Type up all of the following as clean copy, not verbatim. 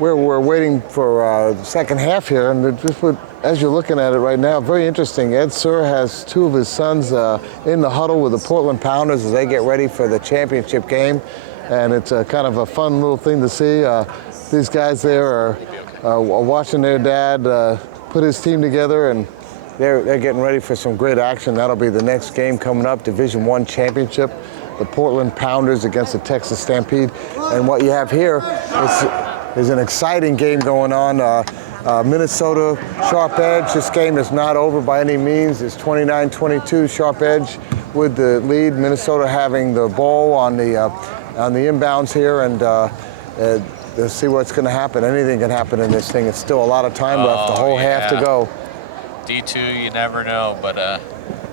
we're waiting for the second half here, and as you're looking at it right now, very interesting. Ed Sir has two of his sons in the huddle with the Portland Pounders as they get ready for the championship game, and it's kind of a fun little thing to see. These guys there are watching their dad put his team together, and they're getting ready for some great action. That'll be the next game coming up, Division I championship, the Portland Pounders against the Texas Stampede. And what you have here is an exciting game going on. Minnesota Sharp Edge. This game is not over by any means. It's 29-22. Sharp Edge with the lead. Minnesota having the ball on the inbounds here, and let's see what's going to happen. Anything can happen in this thing. It's still a lot of time left. The whole half to go. D2, you never know, but a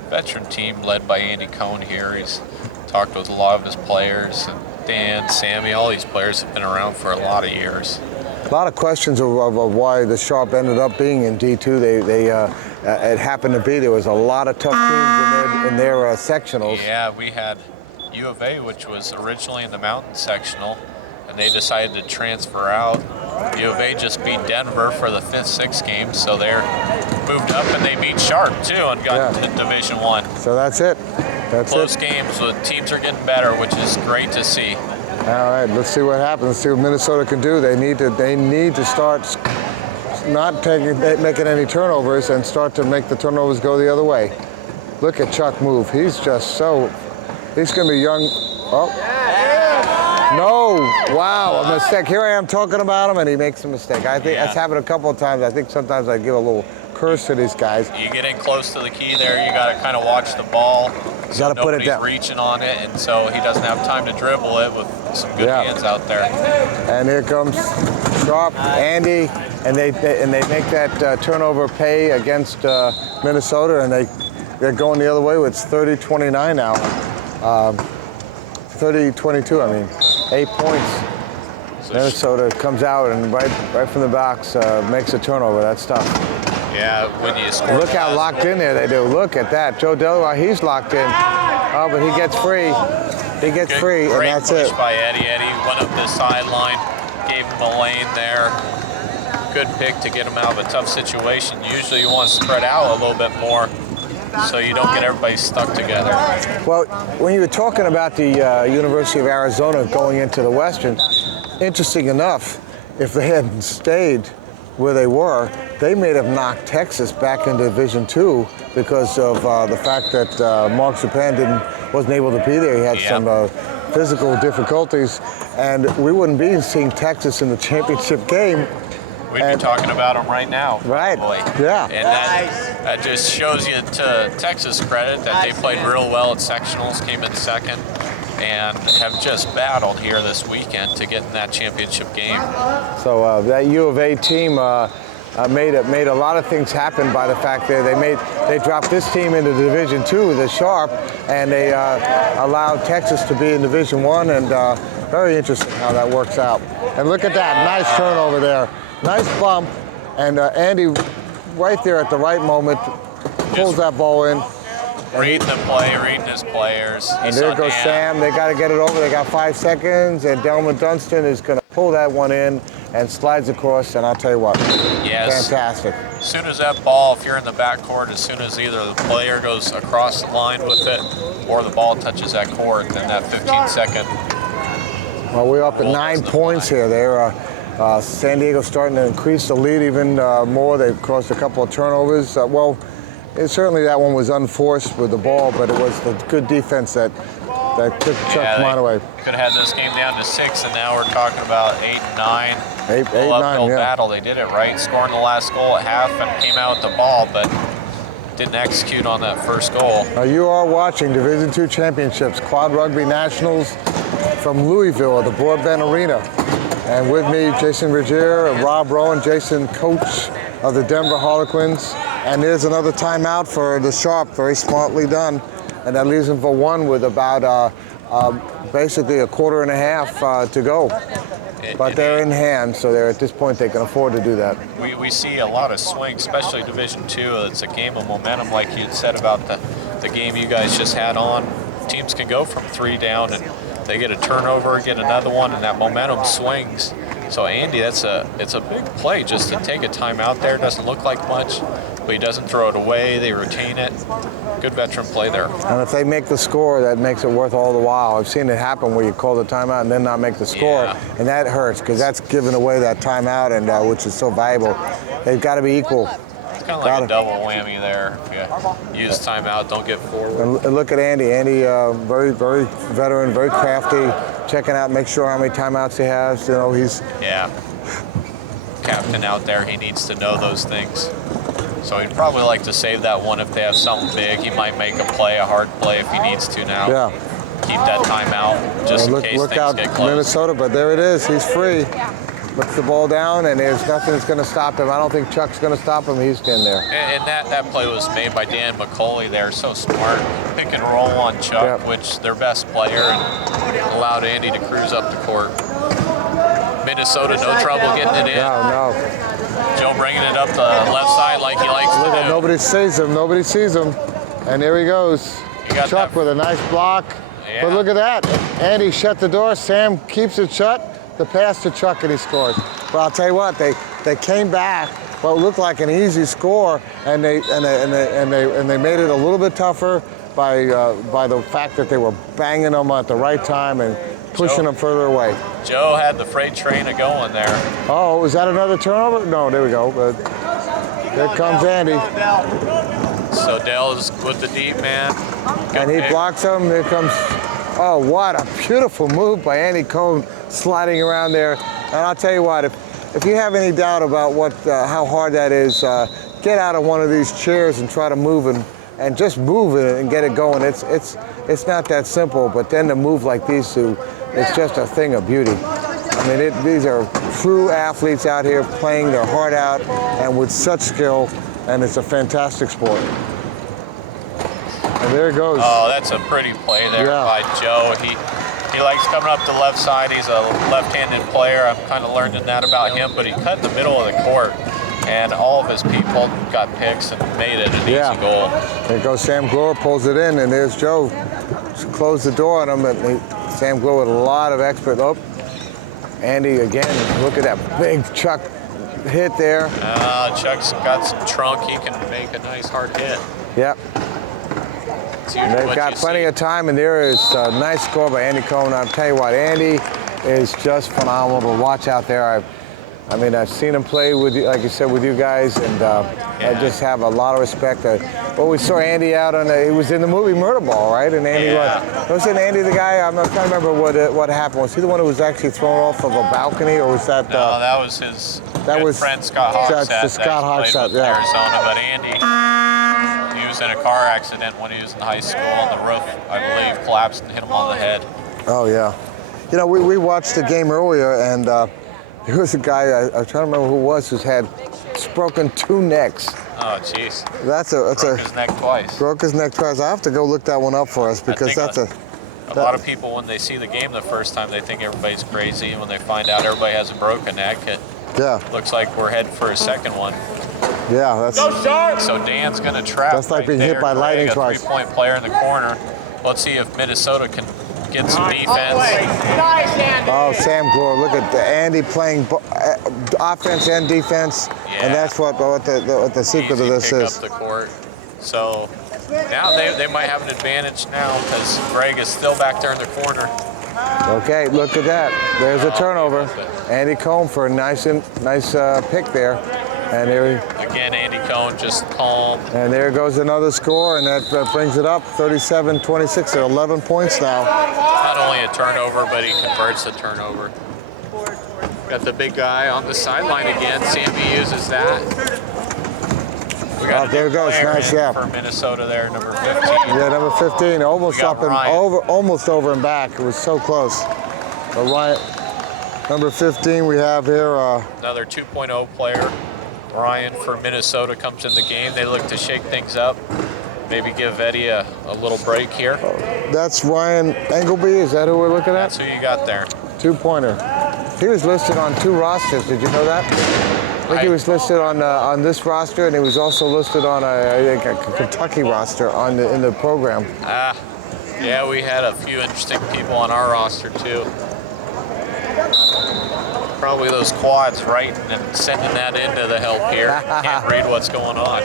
veteran team led by Andy Cohn here. He's talked with a lot of his players, and Dan, Sammy, all these players have been around for a lot of years. A lot of questions of why the Sharp ended up being in D2. It happened to be there was a lot of tough teams in their sectionals. Yeah, we had U of A, which was originally in the Mountain sectional, and they decided to transfer out. U of A just beat Denver for the 5th-6th game, so they're moved up, and they beat Sharp too and got to Division I. So that's it. Close games, so teams are getting better, which is great to see. All right, let's see what happens. Let's see what Minnesota can do. They need to start not making any turnovers and start to make the turnovers go the other way. Look at Chuck move. He's just so. He's going to be young. Oh. No! Wow, a mistake. Here I am talking about him, and he makes a mistake. I think that's happened a couple of times. I think sometimes I give a little curse to these guys. You get in close to the key there. You got to kind of watch the ball. You got to put it down. Nobody's reaching on it, and so he doesn't have time to dribble it with some good hands out there. And here comes Sharp, Andy, and they make that turnover pay against Minnesota, and they're going the other way. It's 30-29 now. 30-22, I mean. 8 points. So Minnesota comes out and right from the box makes a turnover. That's tough. Yeah, when you score. Look how locked in there they do. Look at that. Joe Delaware, he's locked in. Oh, but he gets free. He gets free, and that's it. Great push by Eddie. Eddie went up the sideline, gave him a lane there. Good pick to get him out of a tough situation. Usually you want to spread out a little bit more so you don't get everybody stuck together. Well, when you were talking about the University of Arizona going into the Western, interesting enough, if they hadn't stayed where they were, they may have knocked Texas back into Division II because of the fact that Mark Zupan wasn't able to be there. He had some physical difficulties, and we wouldn't be seeing Texas in the championship game. We'd be talking about them right now. Right. Probably. Yeah. And that just shows you, to Texas' credit, that they played real well at sectionals, came in second, and have just battled here this weekend to get in that championship game. So that U of A team made a lot of things happen by the fact that they dropped this team into Division II, the Sharp, and they allowed Texas to be in Division I, and very interesting how that works out. And look at that, nice turnover there. Nice bump, and Andy right there at the right moment pulls that ball in. Reading the play, reading his players. And there goes Sam. They got to get it over. They got 5 seconds, and Delman Dunstan is going to pull that one in and slides across, and I'll tell you what, fantastic. As soon as that ball, if you're in the backcourt, as soon as either the player goes across the line with it or the ball touches that court, then that 15-second. Well, we're up at 9 points here. San Diego's starting to increase the lead even more. They've caused a couple of turnovers. Certainly that one was unforced with the ball, but it was the good defense that took Chuck Monaway. Could have had this game down to 6, and now we're talking about 8 and 9. 8, 9, yeah. Battle. They did it right, scoring the last goal at half and came out with the ball, but didn't execute on that first goal. You are watching Division II Championships, Quad Rugby Nationals from Louisville at the Broadbent Arena. And with me, Jason Regier, Rob Rowan, Jason, coach of the Denver Harlequins. And there's another timeout for the Sharp, very smartly done. And that leaves them for one with about basically a quarter and a half to go. But they're in hand, so at this point they can afford to do that. We see a lot of swing, especially Division II. It's a game of momentum, like you had said about the game you guys just had on. Teams can go from 3 down and they get a turnover, get another one, and that momentum swings. So Andy, it's a big play just to take a timeout there. Doesn't look like much, but he doesn't throw it away. They retain it. Good veteran play there. And if they make the score, that makes it worth all the while. I've seen it happen where you call the timeout and then not make the score, and that hurts because that's giving away that timeout, and which is so valuable. They've got to be equal. It's kind of like a double whammy there. If you use timeout, don't get forward. And look at Andy. Andy, very, very veteran, very crafty, checking out, make sure how many timeouts he has. You know, he's captain out there. He needs to know those things. So he'd probably like to save that one if they have something big. He might make a play, a hard play if he needs to now. Yeah. Keep that timeout just in case look things out get close. Minnesota, but there it is. He's free. Puts the ball down, and there's nothing that's going to stop him. I don't think Chuck's going to stop him. He's in there. And that play was made by Dan McCauley there. So smart. Pick and roll on Chuck, which their best player, and allowed Andy to cruise up the court. Minnesota, no trouble getting it in. No. Joe bringing it up the left side like he likes to do. Nobody sees him. Nobody sees him. And there he goes. Chuck with a nice block. Yeah. But look at that. Andy shut the door. Sam keeps it shut. The pass to Chuck, and he scores. But I'll tell you what, they came back what looked like an easy score, and they made it a little bit tougher by the fact that they were banging them at the right time and pushing them further away. Joe had the freight train going there. Oh, was that another turnover? No, there we go. But here comes Andy. So Dell's with the deep man. And he blocks him. Here comes, oh, what a beautiful move by Andy Cohn sliding around there. And I'll tell you what, if you have any doubt about how hard that is, get out of one of these chairs and try to move and just move it and get it going. It's not that simple, but then to move like these two, it's just a thing of beauty. I mean, these are true athletes out here playing their heart out and with such skill, and it's a fantastic sport. And there it goes. Oh, that's a pretty play there by Joe. He likes coming up the left side. He's a left-handed player. I'm kind of learning that about him, but he cut in the middle of the court, and all of his people got picks and made it an easy goal. There goes Sam Glore, pulls it in, and there's Joe. Close the door on him, but Sam Glore with a lot of expert. Oh, Andy again, look at that big Chuck hit there. Chuck's got some trunk. He can make a nice hard hit. Yep. They've got plenty of time, and there is a nice score by Andy Cohn. I'll tell you what, Andy is just phenomenal to watch out there. I mean, I've seen him play with you, like you said, with you guys, and I just have a lot of respect. Well, we saw Andy out on he was in the movie Murder Ball, right? And Andy wasn't Andy the guy? I'm not trying to remember what happened. Was he the one who was actually thrown off of a balcony, or was that? No, that was his friend Scott Hogsett. Scott Hogsett, Arizona, but Andy, he was in a car accident when he was in high school on the roof, I believe, collapsed and hit him on the head. Oh yeah, you know, we watched the game earlier, and there was a guy I'm trying to remember who it was who's had broken 2 necks. Oh jeez. Broke his neck twice. Broke his neck twice. I have to go look that one up for us because that's a lot of people, when they see the game the first time, they think everybody's crazy, and when they find out everybody has a broken neck, it looks like we're headed for a second one. Yeah, that's. So Dan's going to trap. That's like being hit by lightning twice. 3-point player in the corner. Let's see if Minnesota can get some defense. Oh, Sam Glore, look at Andy playing offense and defense, and that's what the secret of this is. Up the court. So now they might have an advantage now because Greg is still back there in the corner. Okay, look at that. There's a turnover. Andy Cohn for a nice pick there. And there, again, Andy Cohn just calm. And there goes another score, and that brings it up 37-26 at 11 points now. Not only a turnover, but he converts the turnover. Got the big guy on the sideline again. Sammy uses that. We got there it goes. Nice, for Minnesota there, number 15. Yeah, number 15, almost up and almost over and back. It was so close. But Ryan, number 15, we have here another 2.0 player. Ryan for Minnesota comes in the game. They look to shake things up. Maybe give Eddie a little break here. That's Ryan Engelby. Is that who we're looking at? That's who you got there. 2-pointer. He was listed on 2 rosters. Did you know that? I think he was listed on this roster, and he was also listed on a Kentucky roster in the program. Yeah, we had a few interesting people on our roster too. Probably those quads right and sending that into the help here. Can't read what's going on.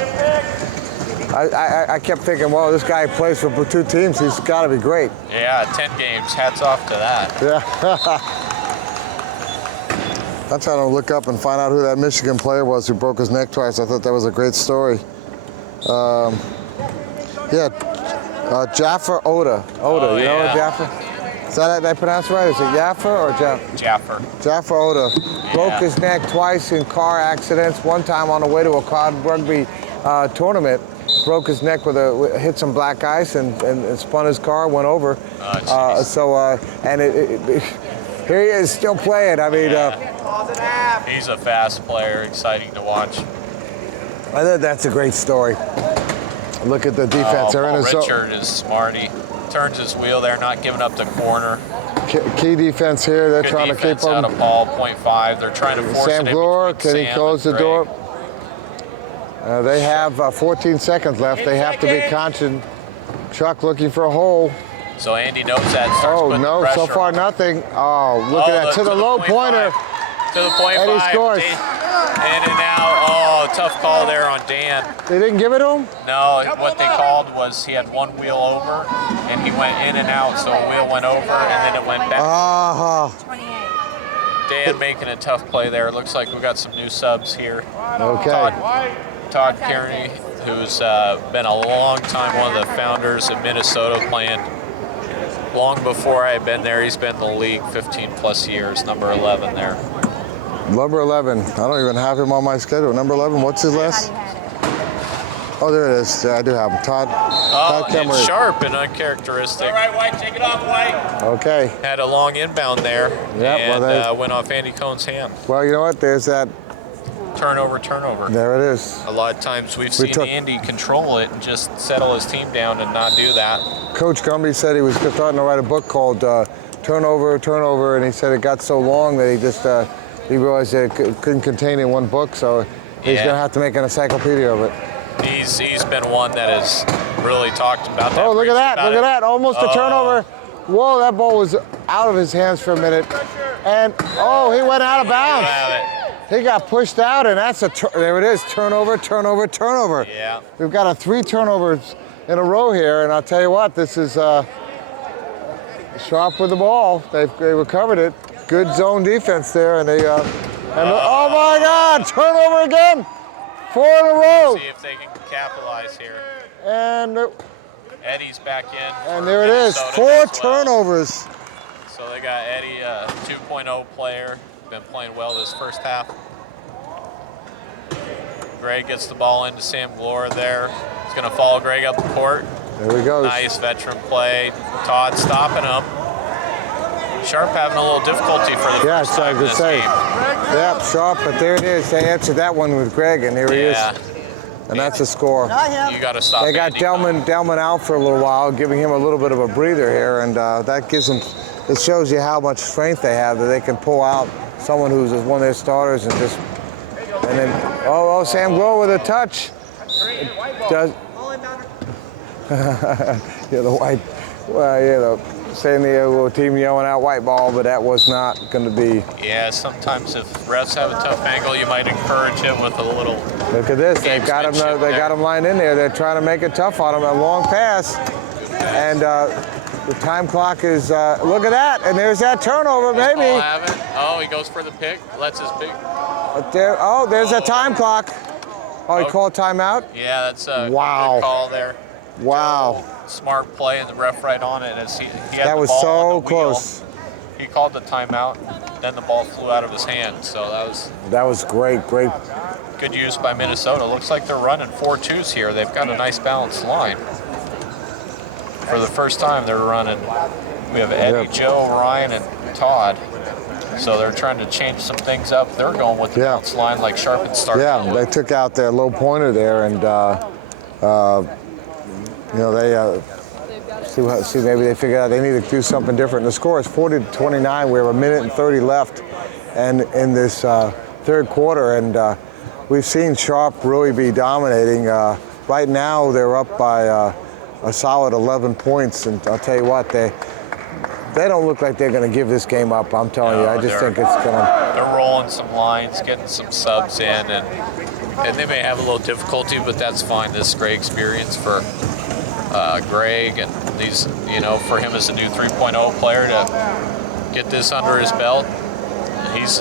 I kept thinking, well, this guy plays for 2 teams. He's got to be great. Yeah, 10 games. Hats off to that. Yeah. I'm trying to look up and find out who that Michigan player was who broke his neck twice. I thought that was a great story. Jaffer Oda. Oh, you know yeah. Jaffer? Is that I pronounce right? Is it Jaffer or Jaffer? Jaffer. Jaffer Oda broke his neck twice in car accidents. One time on the way to a quad rugby tournament, broke his neck hit some black ice and spun his car, went over. Here he is still playing. I mean, he's a fast player, exciting to watch. I think that's a great story. Look at the defense. Paul Richard is smart. He turns his wheel there, not giving up the corner. Key defense here. They're Good trying to keep defense out them. of Paul, 0.5. They're trying to force Sam it in Glore, between can he Sam close the and door? Greg. They have 14 seconds left. They have to be conscious. Chuck looking for a hole. So Andy knows that. Starts putting No, the pressure so far on. nothing. Oh, look at that. To the low pointer. To the point And he five. scores. In and out. Oh, tough call there on Dan. They didn't give it to him? No, what they called was he had one wheel over, and he went in and out, so a wheel went over, and then it went back. Dan making a tough play there. It looks like we got some new subs here. Okay. Todd Kearney, who's been a long time one of the founders of Minnesota, playing long before I had been there. He's been in the league 15 plus years, number 11 there. Number 11. I don't even have him on my schedule. Number 11, what's his last? Oh, there it is. Yeah, I do have him. Todd And Kearney. sharp and uncharacteristic. All right, White, take it off, White. Okay. Had a long inbound there, Yep, and went off Andy Cohn's hand. Well, you know what? There's that. Turnover. There it is. A lot of times we've seen Andy control it and just settle his team down and not do that. Coach Gumby said he was starting to write a book called Turnover, and he said it got so long that he realized that it couldn't contain in one book, so he's going to have to make an encyclopedia of it. He's been one that has really talked about that. Oh, look at that. Look at that. Almost a turnover. Whoa, that ball was out of his hands for a minute. And, he went out of bounds. He got pushed out, and there it is. Turnover. Yeah. We've got 3 turnovers in a row here, and I'll tell you what, this is Sharp with the ball. They recovered it. Good zone defense there, and oh my God, turnover again. 4 in a row. See if they can capitalize here. And Eddie's back in. And there it is, 4 turnovers. So they got Eddie, 2.0 player, been playing well this first half. Greg gets the ball into Sam Glore there. He's going to follow Greg up the court. There we go. Nice veteran play. Todd stopping him. Sharp having a little difficulty for the first time in this game. Yep, Sharp, but there it is. They answered that one with Greg, and here he is. And that's a score. You got to stop. They got Delman out for a little while, giving him a little bit of a breather here, and that gives them. It shows you how much strength they have that they can pull out someone who's one of their starters and just. And then Sam Glore with a touch. The white. Well, saying the team yelling out white ball, but that was not going to be. Yeah, sometimes if refs have a tough angle, you might encourage him with a little. Look at this. They got him. They got him lined in there. They're trying to make it tough on him. A long pass, and the time clock is. Look at that, and there's that turnover, maybe. Oh, he goes for the pick. Lets his pick. But there's a time clock. Oh, he called timeout. Yeah, that's a good call there. Wow. Smart play, and the ref right on it. As he had that the was ball so on the close. Wheel. He called the timeout. Then the ball flew out of his hand. So that was great. Good use by Minnesota. Looks like they're running 4-2s here. They've got a nice balanced line. For the first time, they're running. We have Eddie, Joe, Ryan, and Todd. So they're trying to change some things up. They're going with the balanced line like Sharp and Stark. Yeah, they took out their low pointer there, and they see maybe they figured out they need to do something different. The score is 40-29. We have 1:30 left, and in this third quarter, and we've seen Sharp really be dominating. Right now, they're up by a solid 11 points, and I'll tell you what, they don't look like they're going to give this game up. I'm telling you, I just think it's going to. They're rolling some lines, getting some subs in, and they may have a little difficulty, but that's fine. This is a great experience for Greg, and these, for him as a new 3.0 player to get this under his belt. He's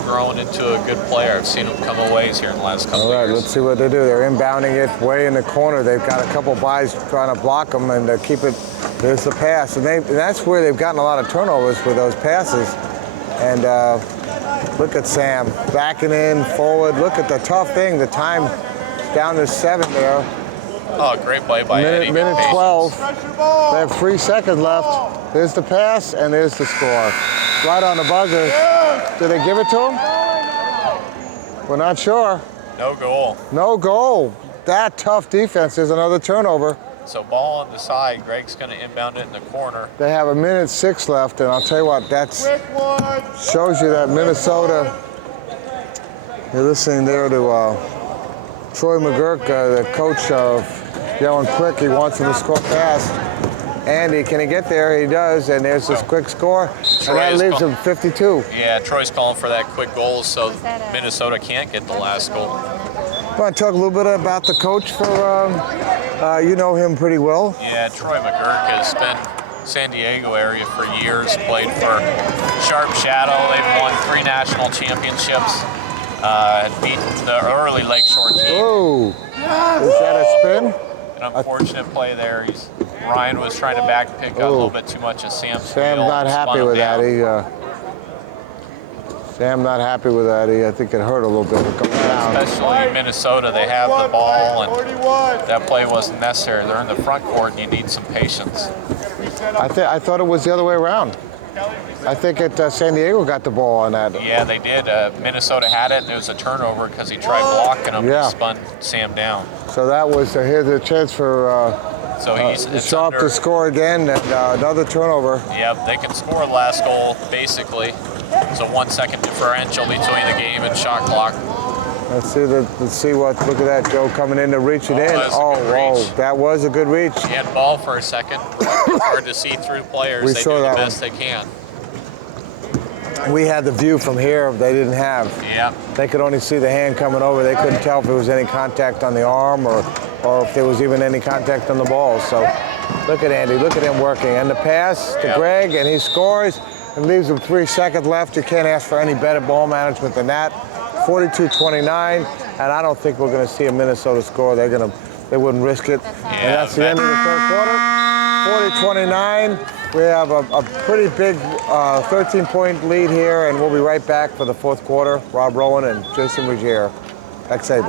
grown into a good player. I've seen him come a ways here in the last couple All right, of years. let's see what they do. They're inbounding it way in the corner. They've got a couple buys trying to block them and keep it. There's the pass, and that's where they've gotten a lot of turnovers with those passes. And look at Sam backing in forward. Look at the tough thing. The time down to 7 there. Oh, great play by Eddie. Minute 12. They have 3 seconds left. There's the pass, and there's the score. Right on the buzzer. Did they give it to him? We're not sure. No goal. No goal. That tough defense. There's another turnover. So ball on the side. Greg's going to inbound it in the corner. They have 1:06 left, and I'll tell you what, that shows you that Minnesota. You're listening there to Troy McGurk, the coach of yelling quick. He wants him to score fast. Andy, can he get there? He does, and there's this quick score, and that leaves him 52. Yeah, Troy's calling for that quick goal, so Minnesota can't get the last goal. Want to talk a little bit about the coach for, you know him pretty well. Yeah, Troy McGurk has been San Diego area for years, played for Sharp Shadow. They've won 3 national championships, had beaten the early Lakeshore team. Oh, is that a spin? An unfortunate play there. Ryan was trying to back pick up a little bit too much of Sam's Sam's not happy with that. Sam not happy with that. I think it hurt a little bit. Especially in Minnesota, they have the ball, and that play wasn't necessary. They're in the front court, and you need some patience. I thought it was the other way around. I think San Diego got the ball on that. Yeah, they did. Minnesota had it, and it was a turnover because he tried blocking him and spun Sam down. So that was here's a chance for Sharp to score again, and another turnover. Yep, they can score the last goal, basically. It's a 1 second differential between the game and shot clock. Let's see what. Look at that, Joe coming in to reach it in. That was a good reach. He had ball for a second. It's hard to see through players. They do the best they can. We had the view from here they didn't have. Yeah. They could only see the hand coming over. They couldn't tell if there was any contact on the arm or if there was even any contact on the ball. So look at Andy. Look at him working. And the pass to Greg, and he scores and leaves him 3 seconds left. You can't ask for any better ball management than that. 42-29, and I don't think we're going to see a Minnesota score. They wouldn't risk it. Yeah, and that's the end of the third quarter. 40-29. We have a pretty big 13-point lead here, and we'll be right back for the fourth quarter. Rob Rowan and Jason Ruggier. Ex-Able.